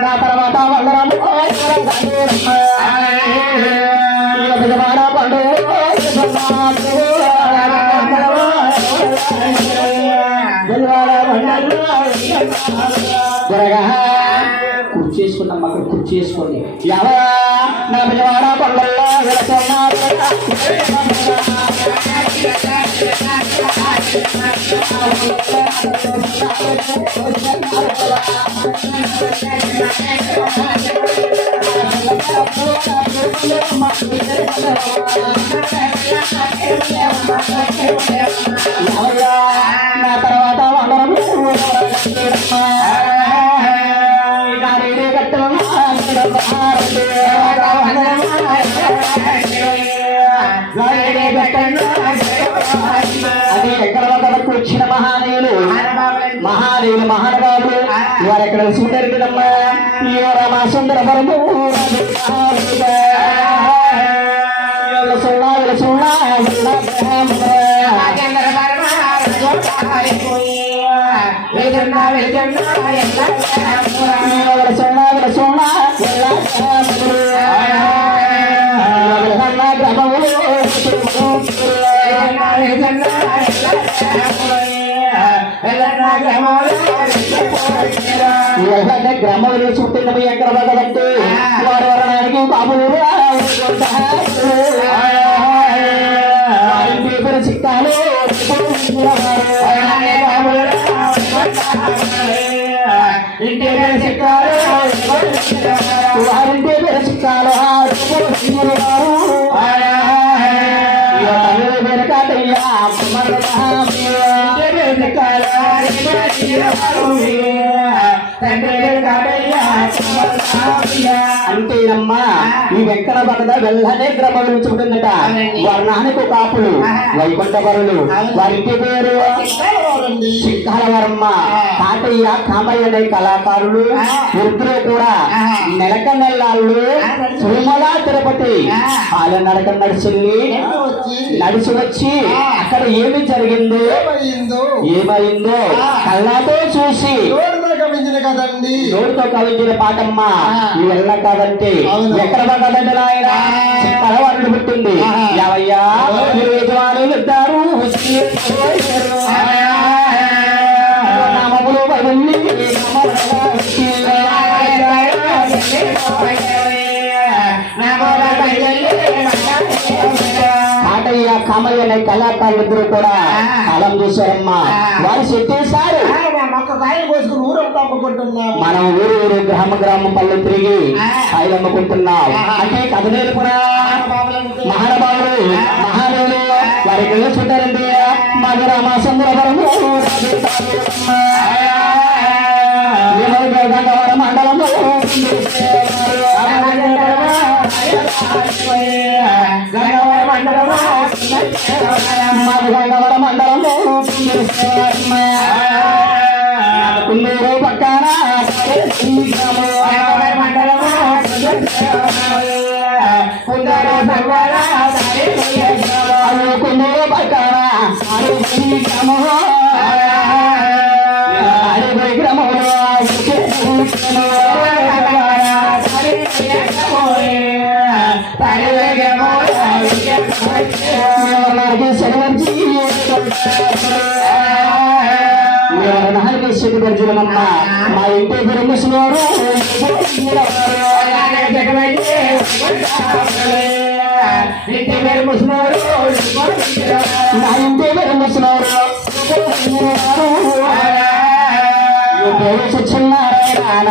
నా తర్వాత వందరాలు కుర్చేసుకున్నాం అక్కడ కుర్చేసుకోండి ఎవరా నా పిల్లవాడ పళ్ళల్లో నా తర్వాత వందరం అది ఎక్కడ వద్దకు వచ్చిన మహానీయులు మహానుభావులు వారు ఎక్కడ సుందరిదమ్మా ఈ రామ సుందరవరము గ్రామంలో చుట్టిన ఎక్కడ భగవంతు వారు వరణానికి బాబులు చిక్కాలు ఇంటి చిక్కాలు వారింటి చిక్కాలు అంతేనమ్మా ఈ వెంకట భగద వెళ్ళనే గ్రామం నుంచి ఉంటుందట వర్ణానికి కాపులు వైకుంఠ పరులు వారికి పేరు చిక్కాలవరమ్మ తాతయ్య కామయ్య అనే కళాకారులు వృద్ధులు కూడా నెలక నెల్లాళ్ళు తిరుమల తిరుపతి వాళ్ళ నడక నడిచి వచ్చి అక్కడ ఏమి జరిగిందో ఏమైందో కళ్ళతో చూసి కదండి నోటితో కవించిన పాటమ్మ ఇవల్ల కాదంటే ఎక్కడ కదండి ఆయన తలవాళ్ళు పుట్టింది యావయ్యా యజమానులు ఇద్దరు నామములు వదిలి కాటయ్య కామయ్య అనే కళాకారులు ఇద్దరు కూడా కాలం చూశారమ్మా వారు చెప్పేశారు మనం ఊరు గ్రామం పళ్ళు తిరిగి కాయలు అమ్ముకుంటున్నాం అంటే కథ నేర్పురా మహానుభావులు మహానులు వారికి చూడారండి మధురామ సుందరవరము మండలము మండలము కున్నూరు పక్కన కున్నూరు పక్కన గ్రామంలో గర్జనమ్మ మా ఇంటి పేరు ముసలివారు ఇంటి పేరు ముసలివారు నా ఇంటి పేరు ముసలివారు పేరు సత్యనారాయణ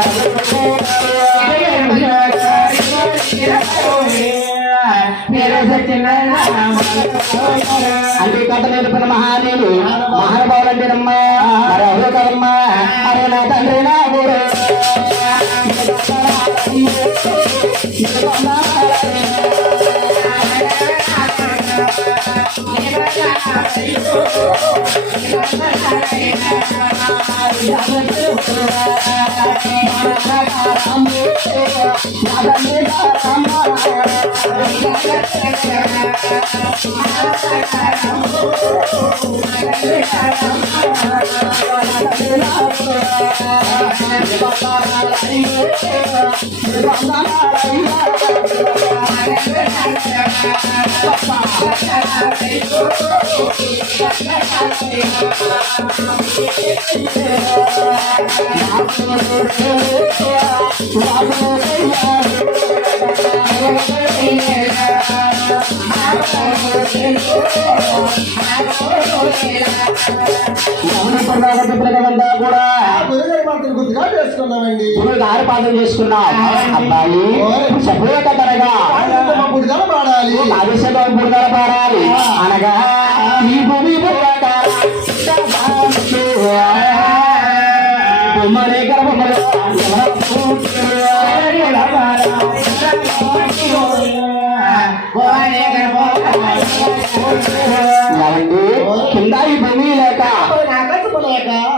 అంటే కథ నేర్పిన మహానీయులు మహానుభావులు అంటేనమ్మా మరి ఎవరు కదమ్మా అరే నా తండ్రి నా ఊరు నా కూడా గురుగారి మాటలు గుర్తుగా చేసుకున్నామండి. గారు పాఠం చేసుకున్నాం. అబ్బాయి చెప్పలేక తరగా బుడిదల పాడాలి, అభిషేకం బుడదల పాడాలి అనగా ఈ భూమి బొమ్మనే గర్భమలో కింద ఈ భూమి లేక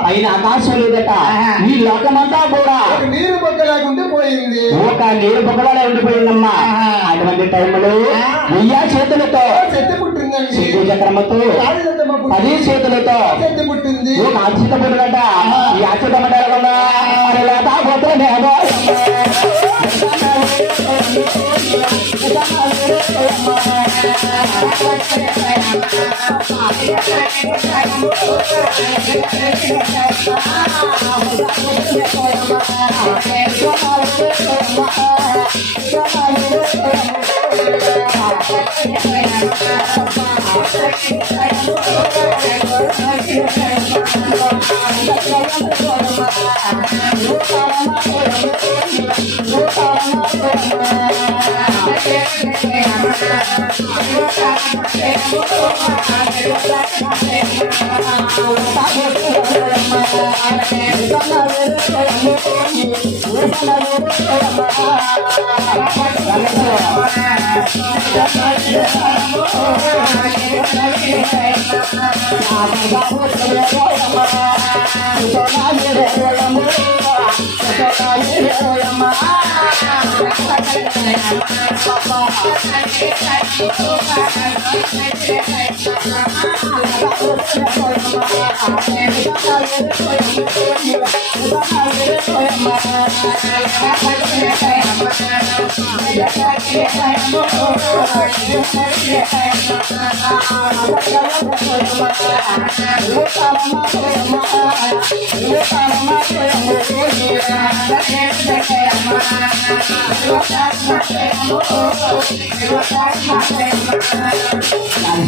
పైన ఆకాశం లేదట. ఈ లోకమంతా కూడా నీరు పక్క లేకుంటే పోయింది, ఒక నీరు బొక్కలానే ఉండిపోయిందమ్మా. అటువంటి టైంలో వెయ్యి చేతులతో చెత్త పుట్టిందండి, సిద్ధు చక్రమతో 10 చేతులతో చెత్త పుట్టింది. ఒక అచ్యుత పుట్టినట. ఈ అచ్యుత మండలంలో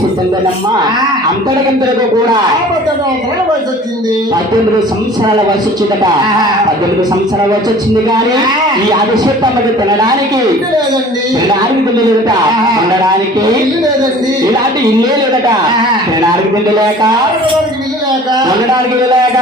సిద్ధంగానమ్మా. అంతటికంతలకు కూడా 18 సంవత్సరాల వయసు వచ్చిందట. 18 సంవత్సరాల వయసు వచ్చింది కానీ ఈ అభిషేకమ్మకి తినడానికి తిండి లేదట, ఉండడానికి ఇలాంటి ఇల్లే లేదట. తినడానికి తిండి లేక, ఉండడానికి ఇల్లు లేక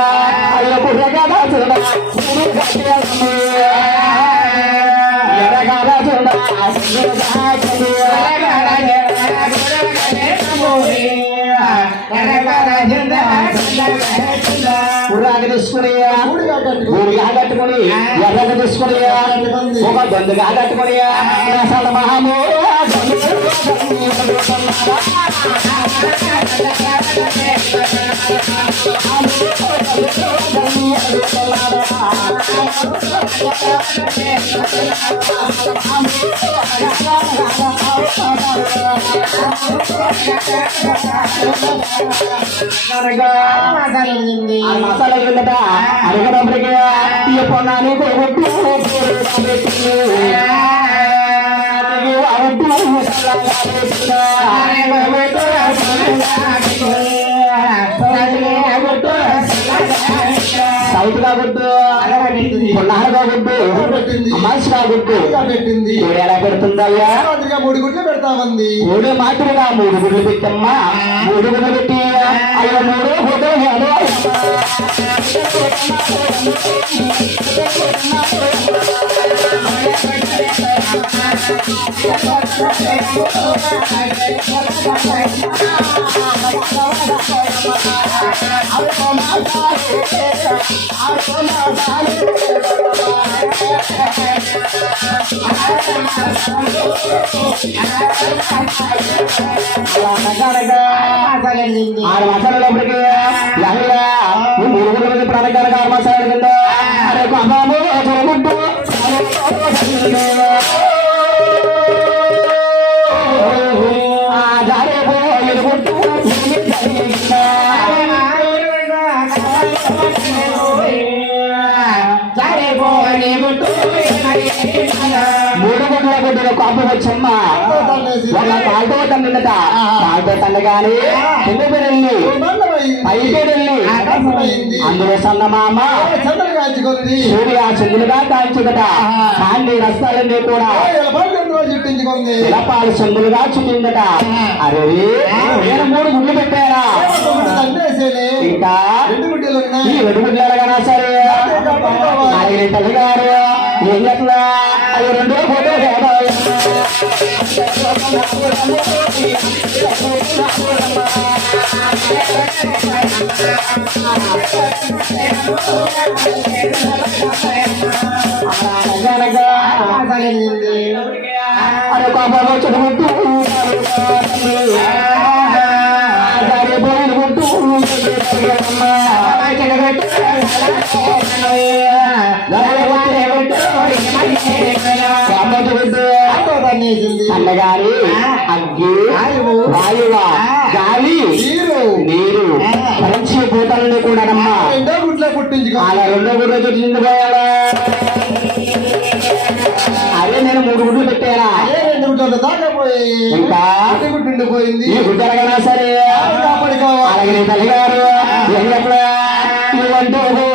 కుర్రాకి తీసుకుని ఊరిగా కట్టుకుని ఎర్రగా తీసుకుని ఒక బంధుగా కట్టుకుని అసలు మహాము మసాలా కిందట అరగడానికి పొన్నాను సౌత్ కాగొద్దు, పొన్నాలు కాగొద్దు, అమాసి కాగొద్దు పెట్టింది. ఎలా పెడుతుందయ్యా? 3 గుడ్లు పెడతామంది. 3 మాత్రమే 3 గుడ్లు పెట్టమ్మా. 3 గుడ్లు పెట్టి అయ్యో 3 ఫోటో ఆరు మాసాలప్పటికి మూడు గుడ్ల మీద ప్రాణకాలకు 6 మాసాలు కింద అరే బాబు చొరగుడ్డు మూడు గుడ్ల గుడ్డలు కాపు వచ్చమ్మ వాళ్ళ కాలుతో తండ్రినట కాలుతో తండగాని కింద పెళ్ళి పైకి వెళ్ళి అందులో సన్నమామ చంద్ర కాల్చుకుంది సూర్య చంద్రులుగా కాల్చుదట కాండి రస్తాలన్నీ కూడా చుట్టించుకుంది పిలపాలు చంద్రులుగా చుట్టిందట అరే నేను 3 గుడ్లు పెట్టారా ఇంకా రెండు గుడ్డలు ఈ ఉన్నాయి 2 గుడ్లు ఎలాగైనా సరే ఆయన తల్లి గారు ఏం ఎట్లా అవి 2 ఫోటో అరే పాప చదువుతూ అన్నగారి అగ్గి వాయువ గాలి నీరు పంచభూతాలను కూడానమ్మా రెండో గుడ్లో పుట్టించుకో అలా 2 గుడ్లు చుట్టించుకోవాలా అదే నేను 3 గుడ్లు పెట్టానా అదే 2 గుడ్ల దాకా పోయి ఇంకా గుడ్డుండిపోయింది ఈ గుడ్డ ఎలాగైనా సరే కాపాడుకోవాలి అలాగే నీ తల్లిగారు ఎట్లా ఇవంటూ మీద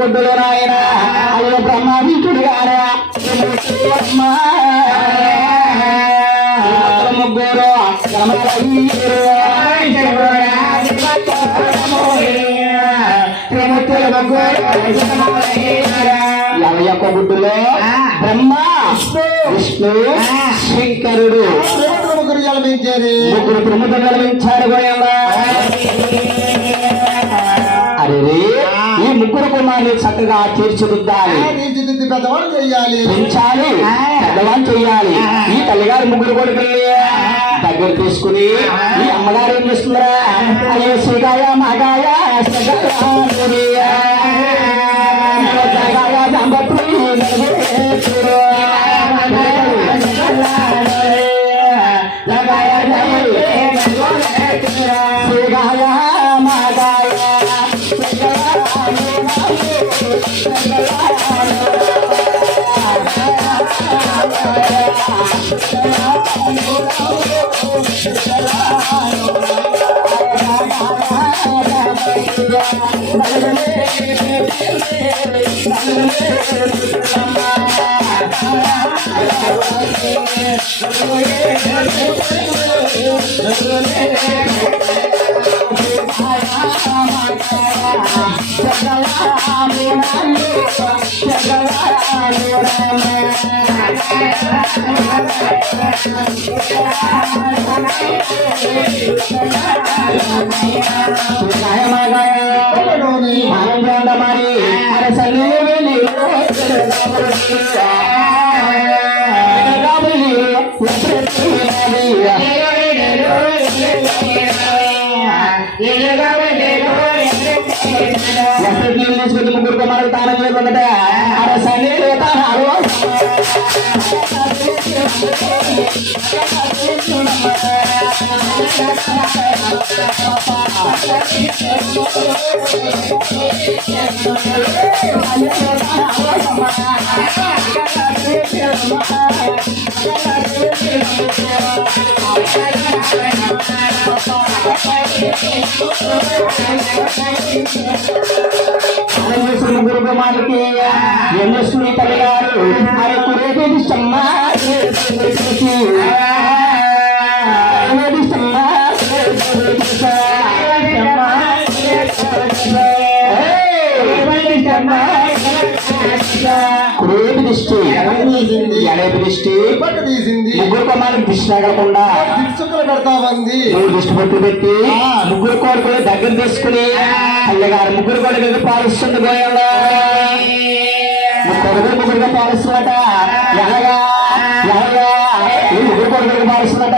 గుడ్డులు నాయన అయ్యో బ్రహ్మ విష్ణుడు గారా ముగ్గురు యొక్క గుడ్డులో బ్రహ్మ విష్ణు శంకరుడు ముగ్గురు జలమించేది ముగ్గురు ప్రముఖులు జన్మించారు గోయమ్మ అరే ఈ ముగ్గురు కుమారులు చక్కగా తీర్చిదిద్దాలి తీర్చిదిద్ది పెద్దవాళ్ళు చెయ్యాలి పెంచాలి పెద్దవాళ్ళు చెయ్యాలి ఈ తల్లిగారు ముగ్గురు కొడుకుల్ని దగ్గర తీసుకుని ఈ అమ్మగారు ఏం చేస్తున్నారా అయ్యో సిగాయ మగాయ ముగ్గురు కుమారులు తానం లేకుండా అరసని ముగ్గురు కుమారులకి యమునేశ్వరి తల్లి గారు మరి కురేదిష్టమ్మ కురేది దిష్టి ఎడేపు దిష్టి పట్టు తీసింది ముగ్గురు కుమారులకు దిష్టి తగలకుండా దిక్కులు పెడతామంది మూడు దిష్టి పట్టు పెట్టి ముగ్గురు కోరికలు దగ్గర తీసుకుని అల్లగారు ముగ్గురు కొడుకులకు పాలిస్తుంది పోయాడు ముగ్గురుగా పాలిస్తున్నట ఎలాగా ఎలాగా ఈ ముగ్గురు కొడుకులకు పాలిస్తున్నట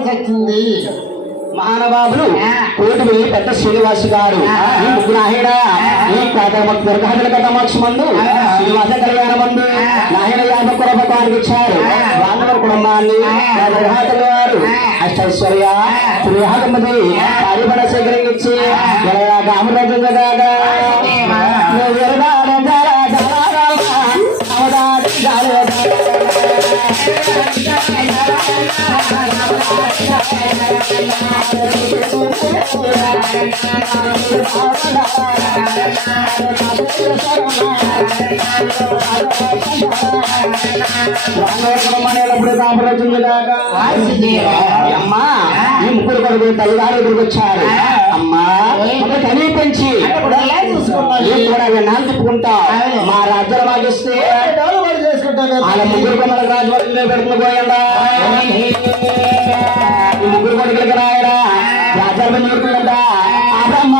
అందరికీ వచ్చింది మహానుభావులు కోటివి పెద్ద శ్రీనివాసు గారు ఈ ముగ్గురు ఆయన ఈ దుర్గాదుల కథమోక్షమందు శ్రీనివాస కళ్యాణ మందు నాయన యాభ కురపకానికి ఇచ్చారు వాళ్ళ కుటుంబాన్ని గారు అష్టైశ్వర్య శ్రీహాగమది పరిబడ సేకరించి గామరాజు అమ్మా ఈ ముగ్గురు కొడుకు తల్లిగారు ఎదురుకు వచ్చారు అమ్మా కనిపించి నాలుగు తిప్పుకుంటాం మా రాజ్యాలు మాగిస్తే వాళ్ళ ముగ్గురు మన రాజవారిలో పెడుతున్న పోయండా ఈ ముగ్గురు కొడుకులకి రాయడా రాజ్యాలు పెడుతుందంట అమ్మ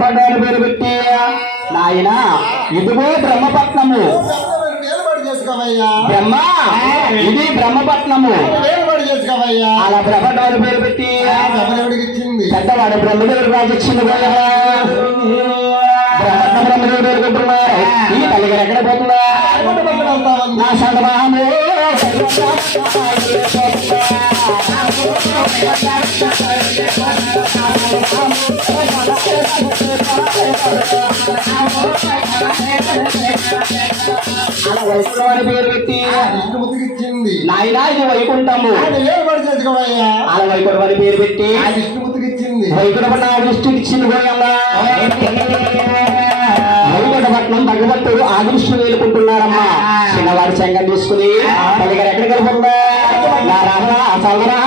పడ్డారు పేరు పెట్టి నాయన ఇదిగో బ్రహ్మపట్నము బ్రహ్మ ఇది బ్రహ్మపట్నము అలా బ్రహ్మగారు పేరు పెట్టి పెద్దవాడు బ్రహ్మదేవుడు రాజు వచ్చింది బ్రహ్మదేవుడు పేరుకుంటున్నారు ఈ తల్లిగారు ఎక్కడ పోతుందా నా సంతమాము అలా వైకుంఠం పేరు పెట్టి విష్ణుమూర్తికిచ్చింది నాయన ఇది వైకుంఠము అలా వైకుంఠం అని పేరు పెట్టి విష్ణుమూర్తికిచ్చింది వైకుంఠం నా దృష్టికి ఇచ్చింది పోయమ్మా వైకుంఠపట్నం భగవంతుడు ఆ దృష్టి వేలుకుంటున్నారమ్మా చిన్నవాడి సంఘం తీసుకుని తల్లిగారు ఎక్కడికి వెళ్ళిపోతుందా నా రాహులా చల్లరా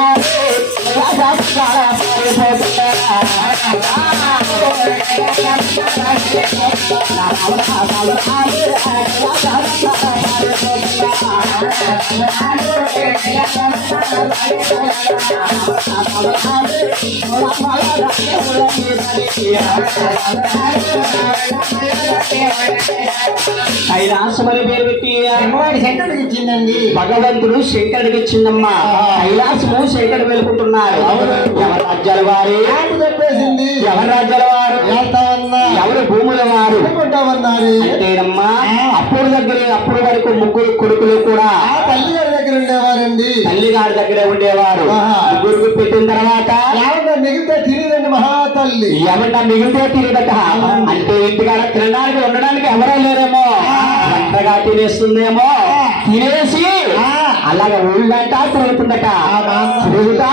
కైలాసమని పేరు పెట్టి శంకరుడికి ఇచ్చిందండి భగవంతుడు శంకరుడికి ఇచ్చిందమ్మా కైలాసము శంకరుడు వెలుకుంటున్నారు ఎవరి రాజ్యాల వారి చెప్పేసింది ఎవరి రాజ్యాల వారు ఎవరు భూముల వారు అనుకుంటామన్నారు. అంటేనమ్మా అప్పుడు వరకు ముగ్గురు కొడుకులు కూడా ఆ తల్లి గారి దగ్గర ఉండేవారండి. తల్లి గారి దగ్గర ఉండేవారు. ఆహా. ముగ్గురు పెట్టిన తర్వాత ఏమన్నా మిగిలితే తినేదండి మహాతల్లి. ఏమన్నా మిగిలితే తిరిగట అంటే ఇంటికాడ తినడానికి ఉండడానికి ఎవరో లేరేమో, వంటగా తినేస్తుందేమో, తినేసి అలాగ ఊళ్ళంటా తిరుగుతుందట. తిరుగుతా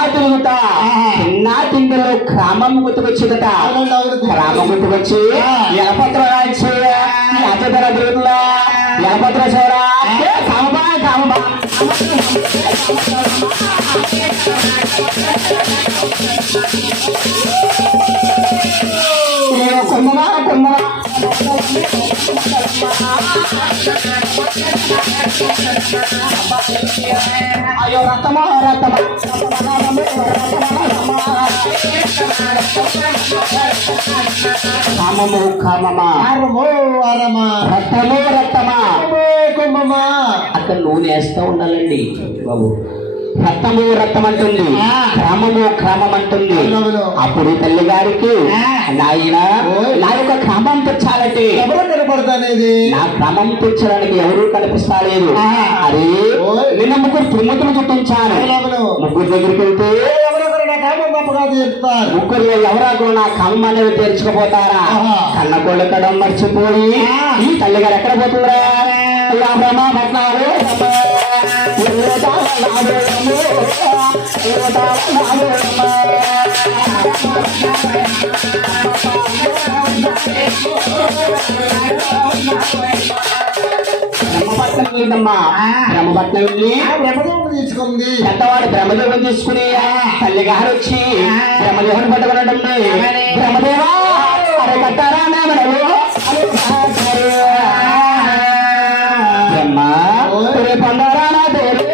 తిన్నా తిండిలో క్రమం గుర్తుకొచ్చిందట. క్రమం గుర్తుకొచ్చి ఎలపత్ర రాయించి అతధర తిరుగుతుందా ఎలపత్ర చూరా కామబా కామబా కొమ్మమా కొమ్మమా అయ్యో రతమా రతమా కామము కామమా ఆరమో ఆరమా రక్తము రక్తమా కొమ్మమా. అక్కడ నూనె వేస్తూ ఉండాలండి బాబు. రక్తము రక్తం అంటుంది, క్రమము క్రమం అంటుంది. అప్పుడు తల్లి గారికి నాయన నా యొక్క క్రమం తెచ్చాలంటే ఎవరు కనపడతానేది? నా క్రమం తెచ్చడానికి ఎవరు కనిపిస్తాలేదు. అరే నిన్న ముగ్గురు తుమ్మతులు చుట్టించాను. ముగ్గురు దగ్గరికి వెళ్తే ఎవరొకరు నా కామం తప్పగా చెప్తారు. ముగ్గురు ఎవరాకు నా కమ్మ అనేది తెరుచుకుపోతారా? కన్న కోళ్ళు కడం మర్చిపోయి ఈ తల్లి గారు ఎక్కడ పోతుందిరా? బ్రహ్మ భట్నాలు బ్రహ్మపట్నం వెళ్ళిందమ్మా. బ్రహ్మపట్నం వెళ్ళి బ్రహ్మదేవుడు తీసుకుంది. పెద్దవాడు బ్రహ్మదేవుని తీసుకుని తల్లి గారు వచ్చి బ్రహ్మదేవుని పట్టుకున్నట్టుంది. బ్రహ్మదేవా అరే కట్టారా బ్రహ్మ పొందారా నా దేవి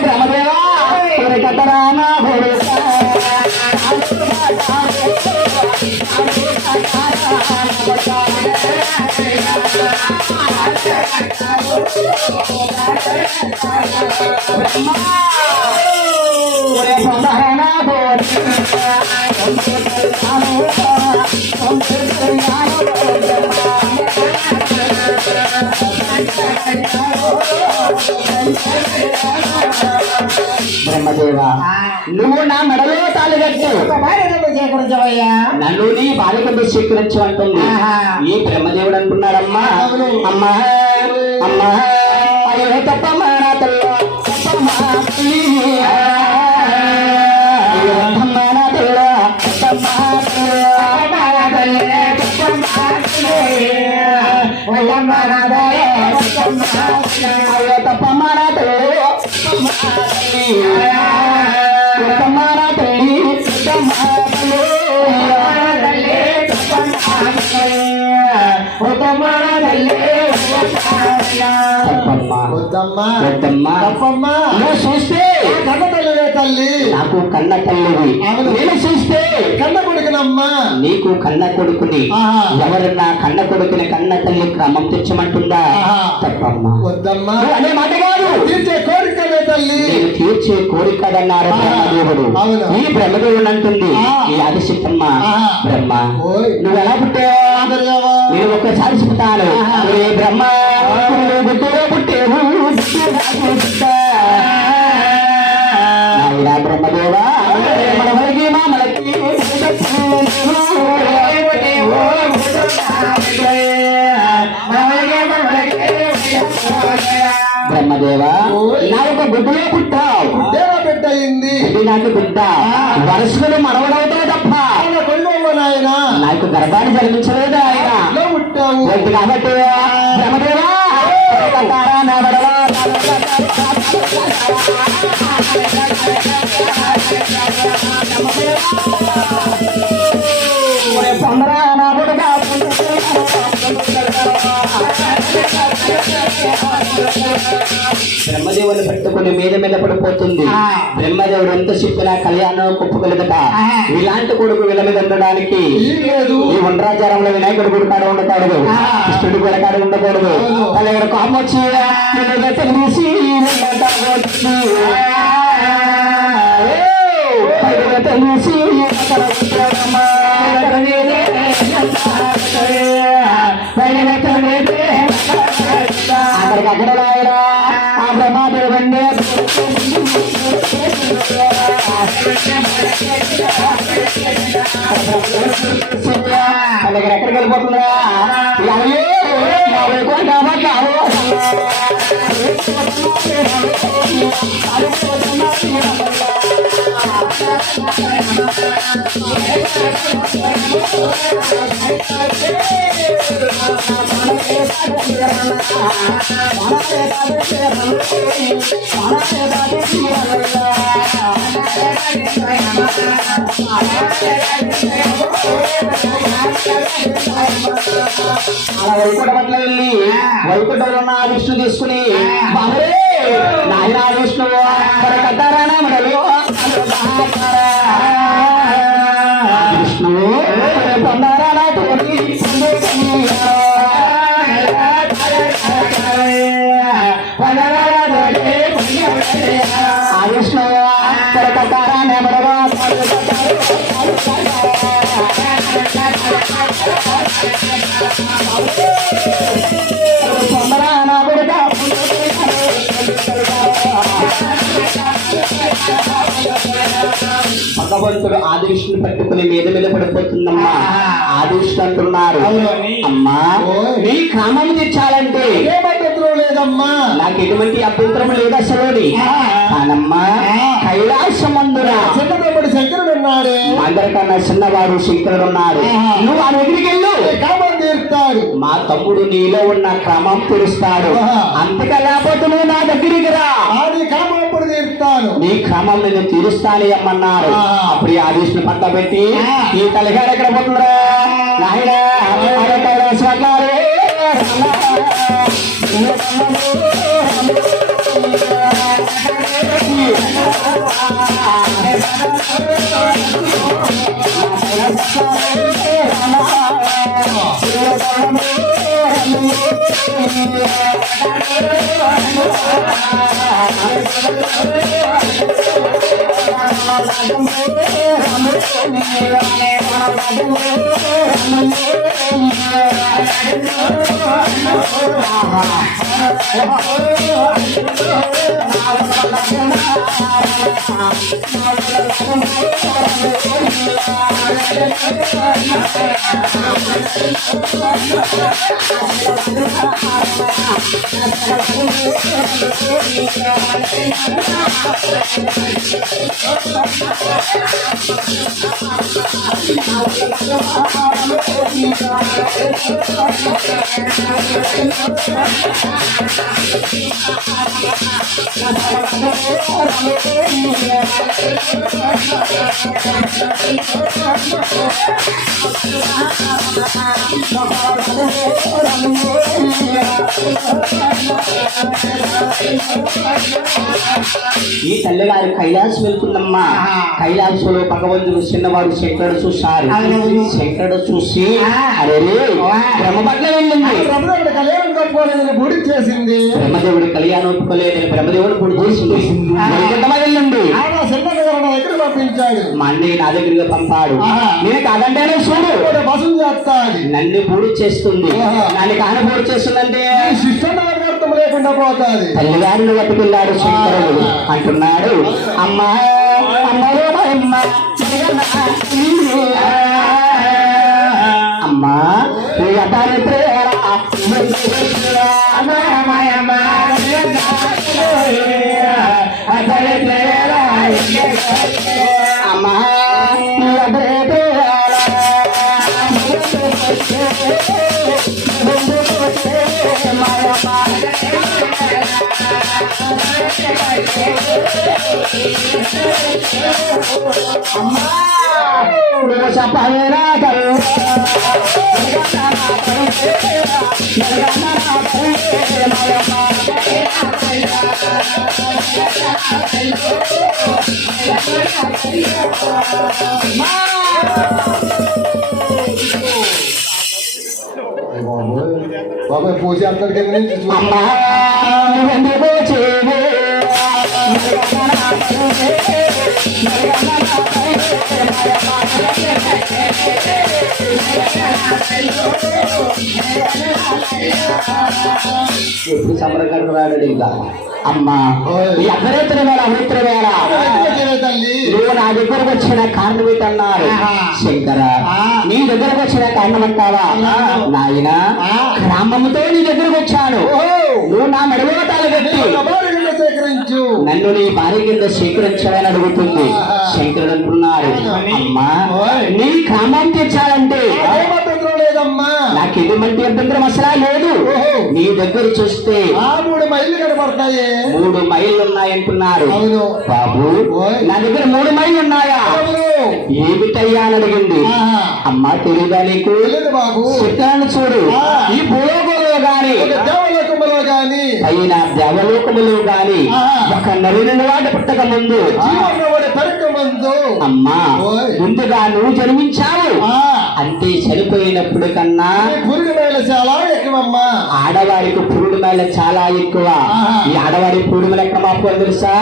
బ్రహ్మదేవా కట్టరా నా బ్రహ్మదేవా నువ్వు నా మెడలో తాళిగట్టు సేకరించవయ్యా. నన్ను నీ బాలికతో స్వీకరించు అంటుంది. ఈ బ్రహ్మదేవుడు అంటున్నాడమ్మా అమ్మా అమ్మా అయ్యో తప్పమ్మా నా తల్లో తప్పమ్మా తల్లి. అయ్యో తప్పమ్మా నా తల్లో తప్పమ్మా తల్లి. అయ్యో తప్పమ్మా నా తల్లో తప్పమ్మా నా తల్లి. వద్దమ్మా వద్దమ్మా తప్పమ్మా. నువ్వు చూస్తే కన్న తల్లివే తల్లి. నాకు కన్న తల్లివి. నేను చూస్తే కన్న కొడుకునమ్మా. నీకు కన్న కొడుకుని. ఆహా. ఎవరన్నా కన్న కొడుకుని కన్న తల్లి క్రమం తెచ్చమంటుందా? ఆహా. తప్పమ్మా వద్దమ్మా. నువ్వు అనే మాట కాదు. తీర్చే కోరికలే తల్లి. నేను తీర్చే కోరికదన్నారు బ్రహ్మదేవుడు. అవును. ఈ బ్రహ్మదేవుడు అంటుంది ఆ. ఈ ఆదిశక్తమ్మ ఆహా. బ్రహ్మ ఓయ్. నువ్వు ఎలా పుట్టావు? అందరియావా? నేను ఒక్కసారి చెప్తాను. ఏ బ్రహ్మ నువ్వు గుట్టులో పుట్టేవు నాయనా బ్రహ్మదేవా మనవరికి మామలకి బ్రహ్మదేవా నా ఒక గుడ్డులో పుట్టావు. గుడ్డేలా పెట్టయింది. ఇది నాకు బిడ్డ వరుసలు మనవడవుతావు తప్ప కొడుకు నాయన నాకు గర్భాన్ని జన్మించలేదు ఆయన. లో పుట్టావు. వద్దు కాబట్టి బ్రహ్మదేవా కట్టారా నా బడలా పొందరా నా బుడగా బ్రహ్మదేవుని పట్టుకుని మీద మీద పడిపోతుంది. బ్రహ్మదేవుడు ఎంత చెప్పినా కళ్యాణం ఒప్పుకోలేదట. ఇలాంటి కొడుకు వీళ్ళ మీద ఉండడానికి ఈ ఉండ్రాచారంలో వినాయకుడు గుడి కాడ ఉండకూడదు, కృష్ణుడి గుడి కాడ ఉండకూడదు. అలాగే కామొచ్చి తెలిసి అక్కడికి అక్కడ రాయరా ఆ బ్రహ్మదేవుడే అలాగే ఎక్కడికి వెళ్ళిపోతుందా అలా వైకుంఠ పట్ల వెళ్ళి వైకుంఠంలో ఉన్న ఆ విష్ణు తీసుకుని బాబరే నాయన విష్ణు కట్టారా మనలో విష్ణు పొందారా నాకు ఆ విష్ణు కట్టారా నెమడగా భగవంతుడు ఆది విష్ణుని పట్టుకుని మీద మీద పడిపోతుందమ్మా. ఆది విష్ణు అంటున్నారు, అమ్మా నీ కామం తెచ్చాలంటే ఏ పద్ధతిలో లేదమ్మా, నాకు ఎటువంటి అభ్యంతరం లేదు అసలు. కానమ్మా కైలాసమందున చిన్న తమ్ముడు శంకరుడు ఉన్నాడే, అందరికన్నా చిన్నవాడు శంకరుడు ఉన్నాడు. నువ్వు ఆ దగ్గరికి వెళ్ళు, కామం తీరుతాడు. మా తమ్ముడు నీలో ఉన్న క్రమం తీరుస్తాడు. అంతగా లేకపోతే నువ్వు నా దగ్గరికి రా, అది కామప్పుడు తీరుతాను, నీ క్రమం నేను తీరుస్తాను అమ్మన్నారు. అప్పుడు ఆ విష్ణు పట్ల పెట్టి ఈ తల్లిగారు ఎక్కడ పోతుందిరా నాయన ఈ తల్లిగారు కైలాసం వెళ్తుందమ్మా. కైలాసంలో భగవంతుడు చిన్నవాడు శంకరుడు చూశారు. శంకరుడు చూసి అరే బ్రహ్మపట్ల వెళ్ళింది, బ్రహ్మదేవుడు కళ్యాణం కట్టుకోలేదని గుడి చేసింది, బ్రహ్మదేవుడు కళ్యాణం ఒప్పుకోలేదని బ్రహ్మదేవుడు గుడి చేసింది. వెళ్ళండి దగ్గర పంపించాడు, మా అన్నయ్య నా దగ్గరగా పంపాడు. నేను కాదంటేనే చూడు వసూలు చేస్తాడు, నన్ను పూడి చేస్తుంది, నన్ను కాన పూడి చేస్తుందంటే శిష్టార్థం లేకుండా పోతాది. తల్లిగారిని పట్టుకున్నాడు శంకరుడు. అంటున్నాడు, అమ్మా అమ్మా అమ్మా అమ్మా బాబాయ్ పూజ అందరికి అమ్మా నువ్వెందుకు వచ్చేవే? ఎప్పుడు సంబరకరకు రాడు ఇంకా. అమ్మా ఈ అర్ధరేత్ర వేళ అమృత్ర వేళ తల్లి నువ్వు నా దగ్గరకు వచ్చిన కారణం ఏంటన్నారు. శంకర నీ దగ్గరకు వచ్చిన కారణం అంటావా? నాయన గ్రామంతో నీ దగ్గరకు వచ్చాను. నువ్వు నా మెడలో తాళగట్టి సేకరించు నన్ను నీ భార్య కింద స్వీకరించాలని అడుగుతుంది. శంకరుడు అంటున్నారు, అమ్మా నీ కామం తెచ్చాలంటే లేదమ్మా నాకు ఎటువంటి అభ్యంతరం అసలా లేదు. నీ దగ్గర చూస్తే 3 మైళ్ళు కనబడతాయి. 3 మైళ్ళు ఉన్నాయంటున్నారు. అవును బాబు నా దగ్గర 3 మైళ్ళు ఉన్నాయా? ఏమిటయ్యా అని అడిగింది. అమ్మా తెలియదా నీకు? తెలియదు బాబు. చిత్రాన్ని చూడు. ఈ భూలోకంలో గాని దేవలోకములో గాని అయిన దేవలోకములో గాని ఒక నరుని వాడు పుట్టక ముందు పెరక ముందు అమ్మా ముందుగా నువ్వు జన్మించావు. అంటే చనిపోయినప్పుడు కన్నా పురుగు మేళ చాలా ఎక్కువమ్మా. ఆడవారికి పురుడు మేళ చాలా ఎక్కువ. ఈ ఆడవారి పురుడు మేళ ఎక్కడ మాకు తెలుసా?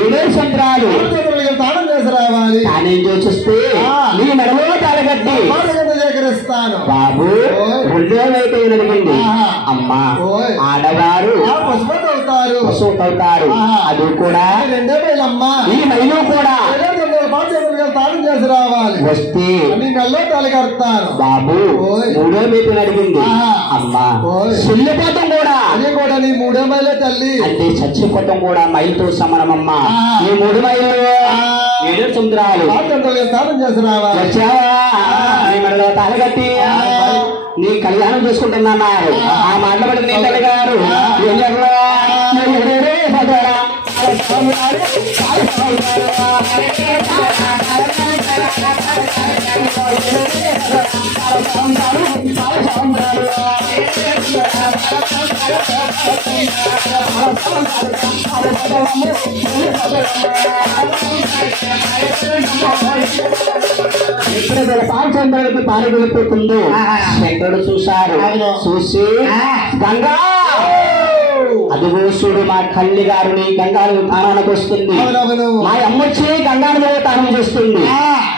7 సంవత్సరాలు తాళం చేసి రావాలి. కానీ చూస్తే నీ మెడలో తాళగట్టి సేకరిస్తాను బాబు. 2వ వైపు జరిగింది. అమ్మా ఆడవారు పశువు అవుతారు. అది కూడా 2 మైళ్ళమ్మా. ఈ మైలు కూడా తాళం చేసి రావాలి. వస్తే నెలలో తాళికడతాను బాబు. 3వ వైపు అడిగింది. అమ్మా చెల్లిపోతాం కూడా అది కూడా నీ 3 మైలే తల్లి. అంటే చచ్చిపోతాం కూడా మైలుతో సమానమమ్మా. ఈ 3 మైళ్ళు 7 సముద్రాలు తాళం చేసి రావాలి. నీ మెడలో తాళగట్టి నీ కళ్యాణం చేసుకుంటున్నారు. ఆ మాటలు నీ తల్లి గారు ఎప్పుడు పాలచంద్రుడికి పాలు వెళ్ళిపోతుందో శంకరుడు చూశారు. చూసి గంగా అదిగో చూడు మా తల్లి గారు నీ గంగాను తానానికి వస్తుంది. మా అమ్మొచ్చి గంగాను తానం చేస్తుంది.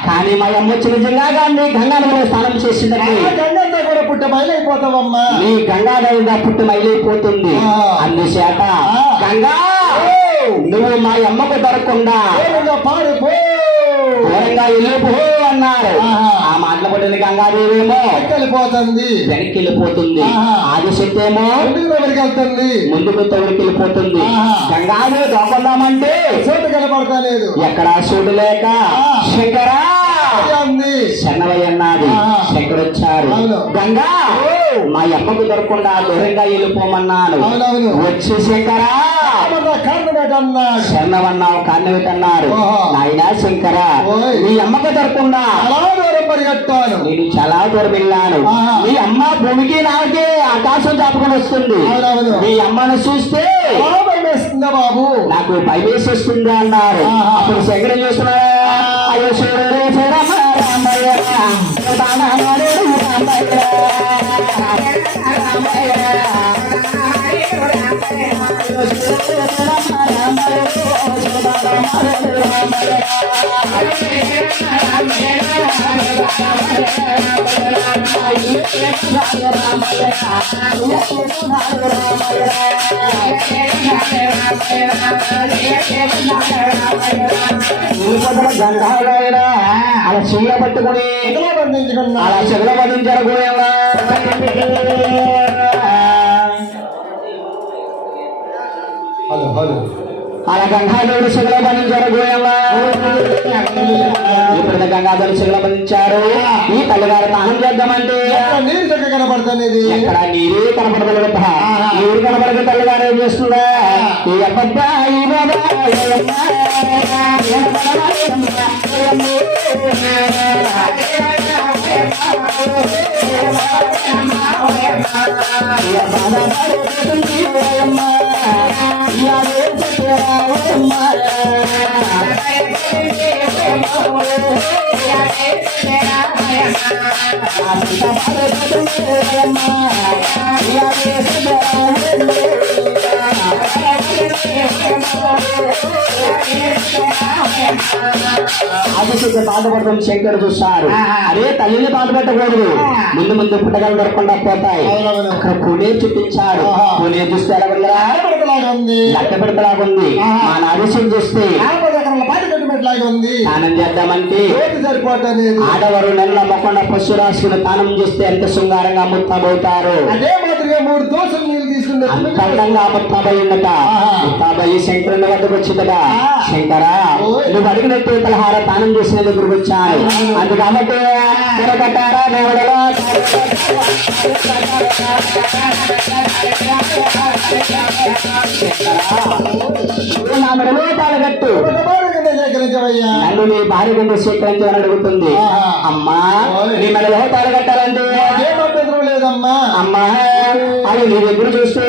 కానీ మా అమ్మొచ్చి నిజంగా గాని గంగాను స్నానం చేసిందంటే గంగంతా కూడా పుట్ట మైలైపోతావమ్మా. నీ గంగాదేవిగా పుట్టి మైలైపోతుంది. అందుచేత గంగా నువ్వు మా అమ్మకు దొరకకుండా దూరంగా వెళ్ళిపో అన్నారు. ఆ మాటలు పడిన గంగాదేవేమో వెళ్ళిపోతుంది, వెనక్కి వెళ్ళిపోతుంది. ఆదిశక్తి ఏమో వెళ్తుంది, ముందుకు తొలికి వెళ్ళిపోతుంది. గంగాదేవి దొరకొందామంటే చోటు కనపడతలేదు. ఎక్కడా చోటు లేక శంకరా శరణవయ్య అన్నది. శంకరు వచ్చారు. గంగా మా అమ్మకు దొరకకుండా దూరంగా వెళ్ళిపోమన్నాను. వచ్చి శంకరా శరణవన్నావు కారణమేటన్నారు. నాయనా శంకర నీ అమ్మకు దొరకకుండా పరిగెత్తాను. నేను చాలా దూరం వెళ్ళాను. మీ అమ్మ భూమికి నాకే ఆకాశం చాపుకొని వస్తుంది. మీ అమ్మను చూస్తే బాబు నాకు భయమేసేస్తుంది అన్నారు. అప్పుడు శంకరం చూస్తున్నా అయ్యో చూడరే గంధాలైనా అలా చెయ్య పట్టుకుని అలా చెగల బంధించారు కూడా. అలా గంగాధరుడు చెగల బంధించారు గోయమ్మ. ఇప్పుడు గంగాధరుడు చెగల బంధించారు. ఈ తల్లిగారు స్నానం చేద్దామంటే నీరు చక్క కనపడుతుంది. ఎక్కడ నీరే కనపడగలుగుత నీరు కనపడక తల్లిగారు ఏం చేస్తుందా? ఈ అబ్బాయి ఆదిశక్తి బాధపడతాం శంకర్ చూస్తారు. అదే తల్లిని బాధ పెట్టకూడదు, ముందు ముందు పుట్టగలు దొరకకుండా పోతాయి. అక్కడ పునే చూపించాడు. పునే చూస్తే ఎలా ఉందా? లెక్క పెడతలాగుంది. మా ఆదిశక్తి చూస్తే స్నానం చేద్దామంటే ఆడవారు నెల మొక్కకుండా పశు రాసుకుని స్నానం చేస్తే ఎంత శృంగారంగా ముత్తాబవుతారు. అదే మాదిరిగా 3 దోశలు నీళ్ళు తీసుకుంటే అంతంగా ముత్తాబయ్యిందట. ముత్తాబయ్యి శంకరుని వద్దకు వచ్చిందట. శంకరా, నువ్వు అడిగినట్టు పలహార స్నానం చేసిన దగ్గరకు వచ్చాను. అది కాబట్టి తిరగటారా దేవుడలో నా మెడలో తాళగట్టు, నన్ను నీ భార్య కింద స్వీకరించాలని అడుగుతుంది. అమ్మా, నీ మెడలో తాళగట్టాలంటే లేదమ్మా. అమ్మా, అది నీ దగ్గర చూస్తే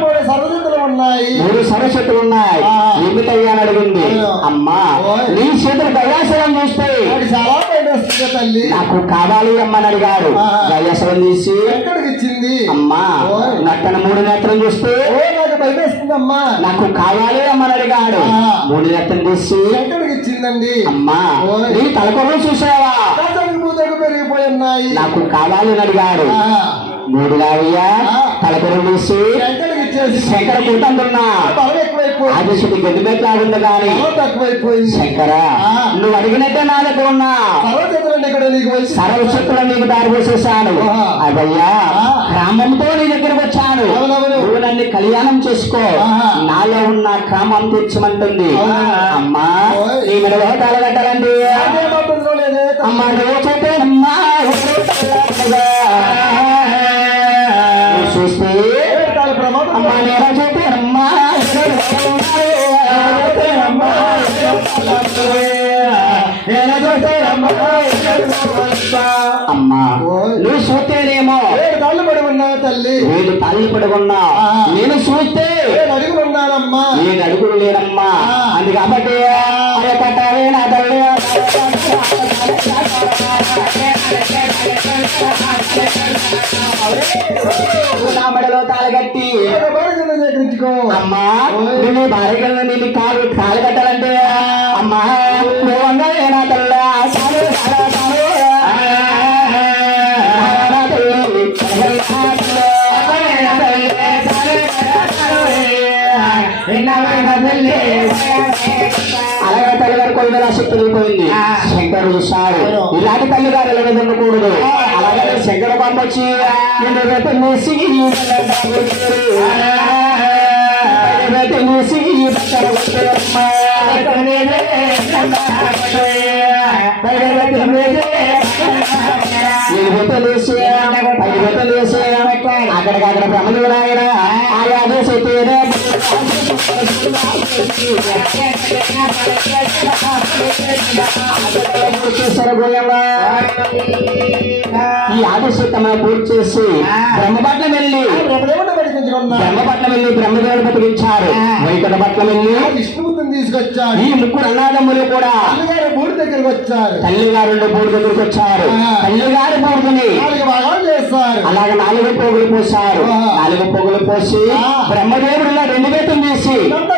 3 సరస్వతులు ఉన్నాయి. 3 సరస్వతులు ఉన్నాయి. ఏమిటయ్యా అని అడిగింది. అమ్మా, నీ చేతులు దయాసనం చూస్తే చాలా బయట వస్తుంది తల్లి. నాకు కావాలి అమ్మని అడిగాడు. దయాసనం తీసి ఎక్కడికి ఇచ్చింది? అమ్మా, నట్టన 3 నేత్రం చూస్తే నాకు భయం వేస్తుందమ్మా. నాకు కావాలి అమ్మని అడిగాడు. 3 నేత్రం తీసి ఎక్కడికి ఇచ్చిందండి? అమ్మా, నీ తలకొరలు చూసావా? పూతకు పెరిగిపోయి ఉన్నాయి. నాకు కావాలి అని అడిగాడు. 3 లావయ్యా తలకొరలు చూసి ఎక్కడికి ఇచ్చేసి శంకర కూతందున్నా బలం ఎక్కువైపోయి ఆదిశక్తి గడ్డిమెట్లాగుంది కానీ తక్కువైపోయింది. శంకర, నువ్వు అడిగినట్టే నా దగ్గర ఉన్నా సర్వచేతులండి ఇక్కడ నీకు వచ్చి సర్వశక్తులు నీకు దారి పోసేసాను. అదయ్యా, క్రమంతో నీ దగ్గరకు వచ్చాను. నువ్వు నన్ను కళ్యాణం చేసుకో, నాలో ఉన్న క్రమం తీర్చమంటుంది. అమ్మా, నీ మెడలో తాళగట్టాలండి. అమ్మా, నువ్వు చెప్పే అమ్మా చూస్తే అమ్మా, నేను చెప్పే అమ్మా అమ్మా, నువ్వు చూస్తేనేమో 7 తాళ్ళు పడి ఉన్నావు తల్లి. 7 తాళ్ళు పడి ఉన్నా, నేను చూస్తే 7 అడుగులు ఉన్నానమ్మా. 7 అడుగులు లేనమ్మా. అది కాబట్టి కట్టాలి నా తల్లి. నా మెడలో తాళగట్టి అమ్మా, నేను భార్యగా నేను కాలు కట్టాలంటే అమ్మా నువ్వంగా నా తల్ల అలాగే తల్లిగారు కొద్దిగా శక్తి వెళ్ళిపోయింది. శంకరుడు చూస్తాడు, ఇలాంటి తల్లిగారు ఎలా ఉండకూడదు. అలాగే శంకర పంపొచ్చి అక్కడికక్కడ బ్రహ్మదేవుడు ఆయన ఆయా ఈ ఆదర్శతమ పూర్తి చేసి బ్రహ్మపట్నం వెళ్ళి బ్రహ్మదేవుడు బతికించారు. వైకుంఠ పట్నం వెళ్ళి విష్ణుమూర్తిని తీసుకొచ్చాడు. ఈ 3 అన్నదమ్ములు కూడా తల్లిగారు బూడి దగ్గరికి వచ్చారు. తల్లిగారు బూడి దగ్గరికి వచ్చారు. తల్లిగారి బూడిని 4 భాగాలు చేస్తారు. అలాగే 4 పోగులు పోసారు. 4 పోగులు పోసి బ్రహ్మదేవుడు 2 వేతం తీసి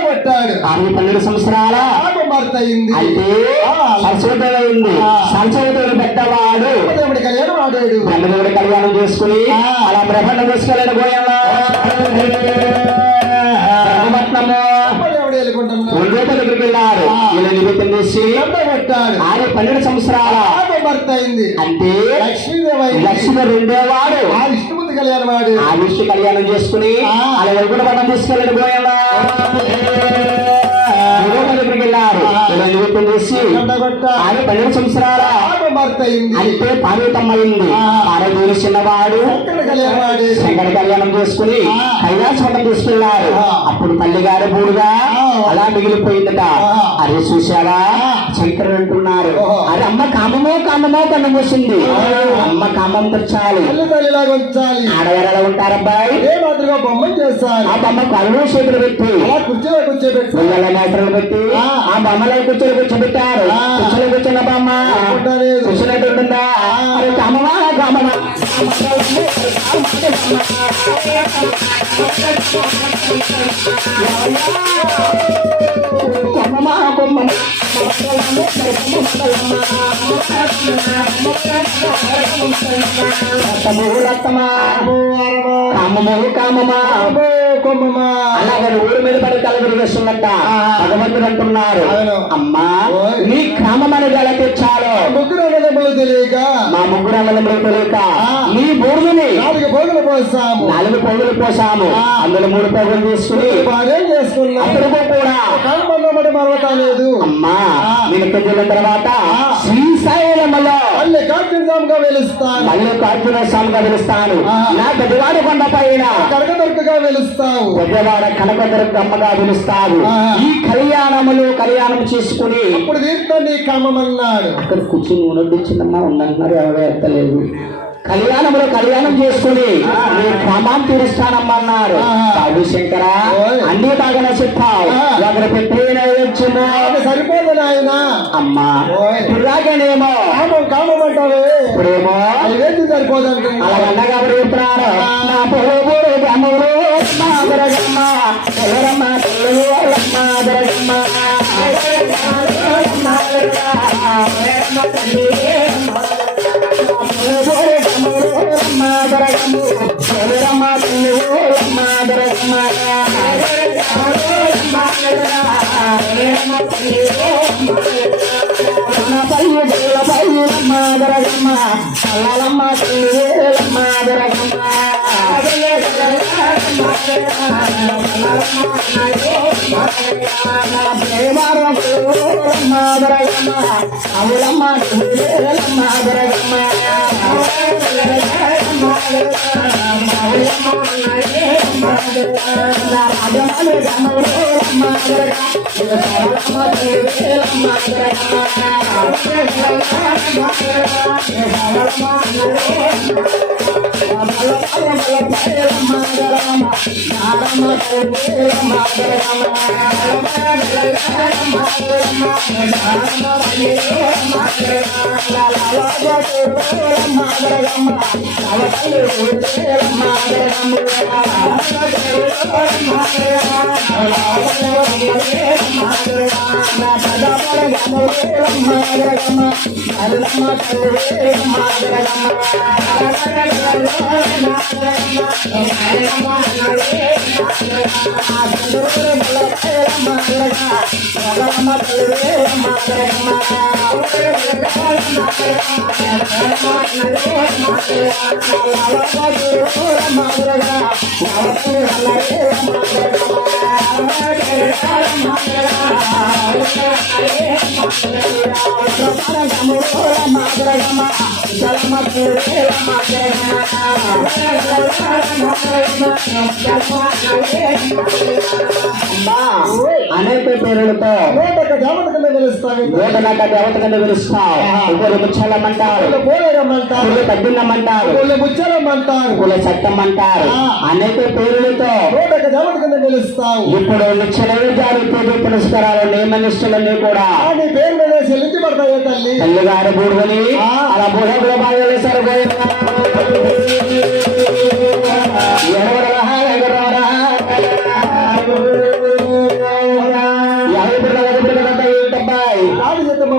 కొట్టాడు. 12 సంవత్సరాల అయింది. అయితే సరస్వతి సరస్వతుడు పెద్దవాడు బ్రహ్మదేవుడి కళ్యాణం ఆడాడు. బ్రహ్మదేవుడి కళ్యాణం చేసుకుని అలా బ్రహ్మను తీసుకెళ్ళాడు. పోయాలా బ్రహ్మపట్నము దగ్గరికి వెళ్ళారు. ఇలా నివేదన చేసి కొట్టాడు. 12 సంవత్సరాల భర్త అయింది. అంటే లక్ష్మీ రెండోవాడు ఆ విష్ణుమూర్తి కళ్యాణం ఆడు. ఆ విష్ణు కళ్యాణం చేసుకుని అలా వైకుంఠ పట్నం తీసుకెళ్ళాడు. పోయాలా దగ్గరికి వెళ్ళారు. తెలిసి గంటగొట్ట ఆమె 12 సంవత్సరాల కుమార్తె అయింది. అంటే పార్వతమ్మయింది. పార్వతీయుడు చిన్నవాడు ఎక్కడ కలియవాడు శంకర కళ్యాణం చేసుకుని కైలాసవనం తీసుకెళ్లారు. అప్పుడు తల్లి గారి బూడుగా అలా మిగిలిపోయిందట. అరే చూశారా శంకరుడు అంటున్నారు, అరే అమ్మ కామమో కామమో కన్ను మూసింది, అమ్మ కామం తెచ్చాలి, తల్లిలాగా ఉంచాలి. ఆడవారు ఎలా ఉంటారబ్బాయి? ఏ మాదిరిగా బొమ్మను చేస్తారు. ఆ బొమ్మ కళ్ళు చేతులు పెట్టి అలా కుర్చీలో కూర్చోబెట్టి పిల్లల నేతలు పెట్టి ఆ బొమ్మలో కూర్చొని కూర్చోబెట్టారు. కూర్చొని కూర్చున్న బొమ్మ కూర్చున్నట్టు ఉంటుందా? అరే కామమా కామమా కొమ్మమా కొమ్మ కామము కామమా కొమ్మమా అలాగే ఊరి మీద పడి కలగరు వేస్తున్నట్ట భగవంతుడు అంటున్నారు, అమ్మా నీ కామం అనేది ఎలా తెచ్చాలో ముగ్గురు అన్నదమ్ములు తెలియక మా ముగ్గురు అన్నదమ్ములు తెలియక నీ బూరుని 4 పోగులు పోసాము. 4 పోగులు పోసాము. అందులో 3 పోగులు తీసుకుని బాగా చేసుకున్నాం. అప్పుడు కూడా కనుమన్నమాట మరవతాలేదు. అమ్మా నేను పెద్దల తర్వాత శ్రీశైలంలో మళ్ళీ కార్తీకంగా వెలుస్తాను. మళ్ళీ కార్తీక స్వామిగా వెలుస్తాను. నా పెద్దవాడ కొండ పైన కనకదుర్గగా వెలుస్తావు. పెద్దవాడ కనకదుర్గమ్మగా వెలుస్తావు. ఈ కళ్యాణం చేసుకుని ఇప్పుడు తీర్థ నీ కామమన్నాడు. అక్కడ కూర్చుని ఉన్నట్టించిందమ్మా ఉందంటున్నారు, ఎవరో ఎత్తలేదు. కళ్యాణం చేసుకుని నీ క్రమం తీరుస్తానమ్మన్నారు. బాబు శంకర అన్ని బాగానే చెప్పావు, ఒకరు పెట్టిన సరిపోదు నాయన. అమ్మా ఇలాగనేమో కామం అంటావే, ఇప్పుడేమో అదేంటి సరిపోదంటే అలాగన్నా కాబట్టి చెప్తున్నారు. నా పొరుగురు గమరు మాదరగమ్మ పొలరమ్మ పొలరమ్మ దరగమ్మ అనేక పేరులతో నూటనక దేవత కింద పిలుస్తావు. ఒకరు ముచ్చలమంటారు, పోలేరమ్మంటారు, తగ్గినమ్మంటారు, ముచ్చలమ్మంటారు, కుల చట్టం అంటారు. అనేక పేరులతో దేవత కింద పిలుస్తావు. ఇప్పుడు నిశ్చలవి జరుగుతుంది పురస్కారాలు నియమనిష్టలన్నీ కూడా నీ పేరు మీద చెల్లించబడతాయో తల్లి. తల్లిగారి బూడుని అలా బూడలో బాగా సరిపోయి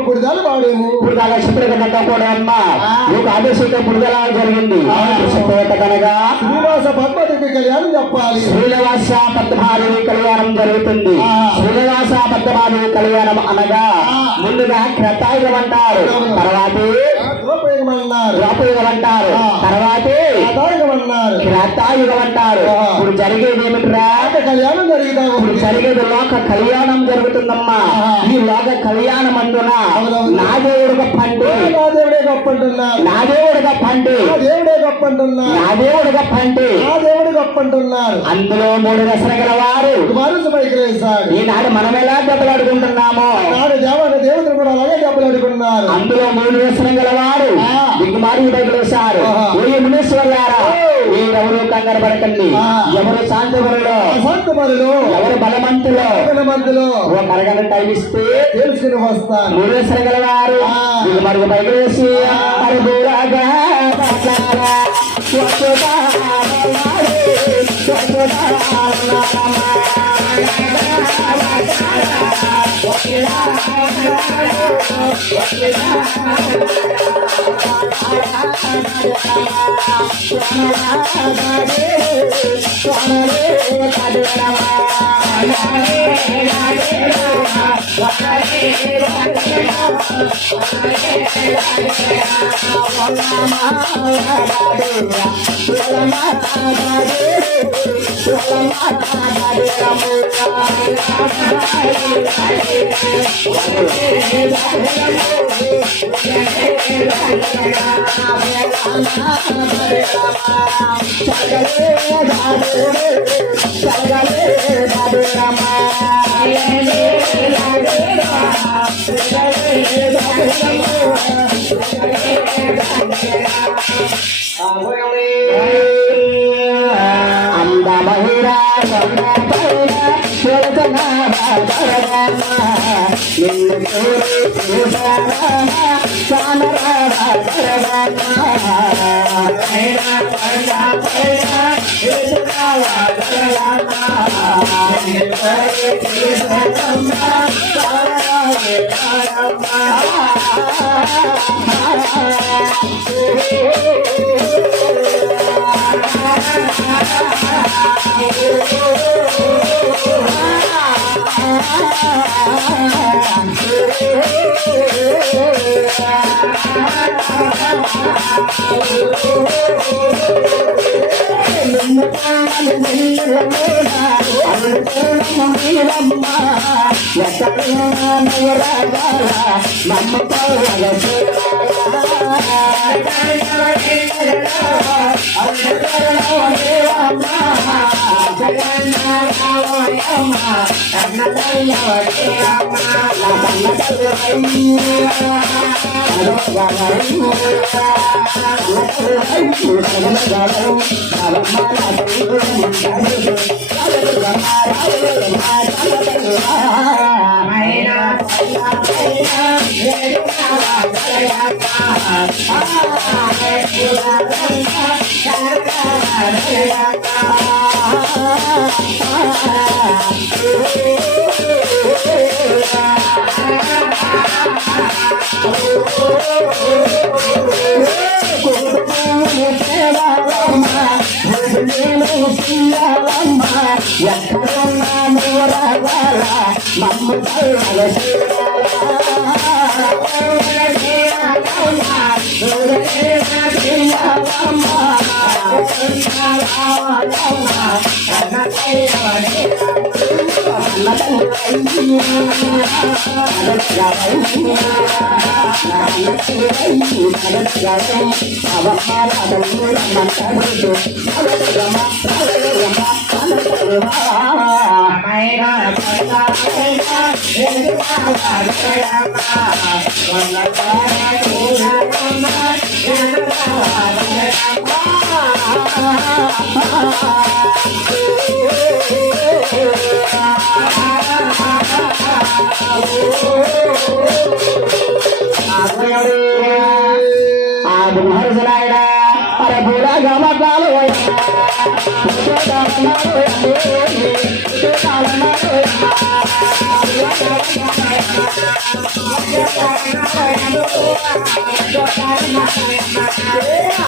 పుడిదాలు వాడేము పుడిదాల ఆదేశిత పుడిదల జరిగింది. కనుక శ్రీనివాస పద్మాదేవి కళ్యాణం చెప్పాలి. శ్రీనివాస పద్మాదేవి కళ్యాణం జరుగుతుంది. శ్రీనివాస పద్మాదేవి కళ్యాణం అనగా ముందుగా క్రతాయుగం అంటారు, తర్వాత యుగం అన్నారు, ద్వాపరయుగం అంటారు, తర్వాతే యుగం అన్నారు, త్రేతాయుగం అంటారు. ఇప్పుడు జరిగేది ఏమిట్రా? కళ్యాణం జరుగుతా ఇప్పుడు ఉంది. జరిగేది లోక కళ్యాణం జరుగుతుందమ్మా. ఈ లోక కళ్యాణం అందున అవునవును. నా దేవుడు గొప్ప అంటే, నా దేవుడే గొప్ప అంటున్నారు, నా దేవుడు గొప్ప అంటే, నా దేవుడే గొప్ప అంటున్నారు, నా దేవుడు గొప్ప అంటే, నా దేవుడు గొప్ప అంటున్నారు. అందులో 3 దశలు గలవారు. మనసు పైకి లేసాడు. ఈనాడు మనం ఎలా దెబ్బలాడుకుంటున్నాము? నాడు దేవతలు కూడా అలాగే దెబ్బలాడుకున్నారు. అందులో 3 దశలు గలవారు దిగుమారి బయటలేశారు. ఓ మునీశ్వర్లారా, మీరెవరు కంగారు పడకండి. ఎవరు శాంతవరులో, అశాంతపరులు, ఎవరు బలవంతులో మందులో ఒక అరగంట టైం ఇస్తే తెలుసుకుని వస్తాను. 3 దశలు గలవారు దిగుమరుగు బయటలేసి అరుగులాగా